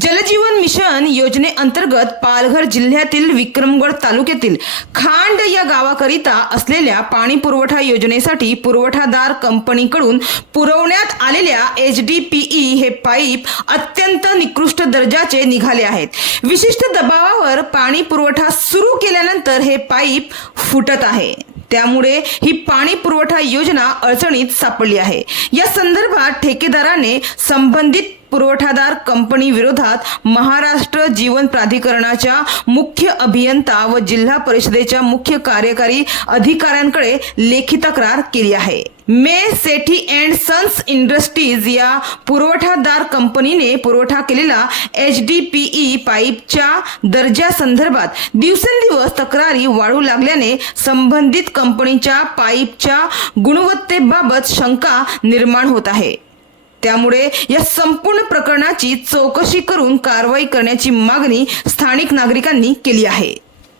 जलजीवन mission योजनेअंतर्गत पालघर जिल्ह्यातील विक्रमगड तालुक्यातील खांड या गावाकरिता असलेल्या पाणी पुरवठा योजनेसाठी पुरवठादार कंपनीकडून पुरवण्यात आलेल्या एच डी पी ई हे पाईप अत्यंत निकृष्ट दर्जाचे निघाले आहेत. विशिष्ट दबावावर पाणी पुरवठा सुरू केल्यानंतर हे पाईप फुटत आहे. त्यामुळे ही पाणी पुरवठा योजना अडचणीत सापडली आहे. या संदर्भात ठेकेदाराने संबंधित पुरवठादार कंपनी विरोधात महाराष्ट्र जीवन प्राधिकरणाच्या मुख्य अभियंता व जिल्हा परिषदेच्या मुख्य कार्यकारी अधिकाऱ्यांकडे लेखी तक्रार केली आहे. मे सेठी अँड सन्स इंडस्ट्रीज या पुरवठादार कंपनीने पुरवठा केलेला एच डी पी ई पाईपच्या दर्जा संदर्भात दिवसेंदिवस तक्रारी वाढू लागल्याने संबंधित कंपनीच्या पाईपच्या गुणवत्तेबाबत शंका निर्माण होत आहे. त्यामुळे या संपूर्ण प्रकरणाची चौकशी करून कारवाई करण्याची मागणी स्थानिक नागरिकांनी केली आहे.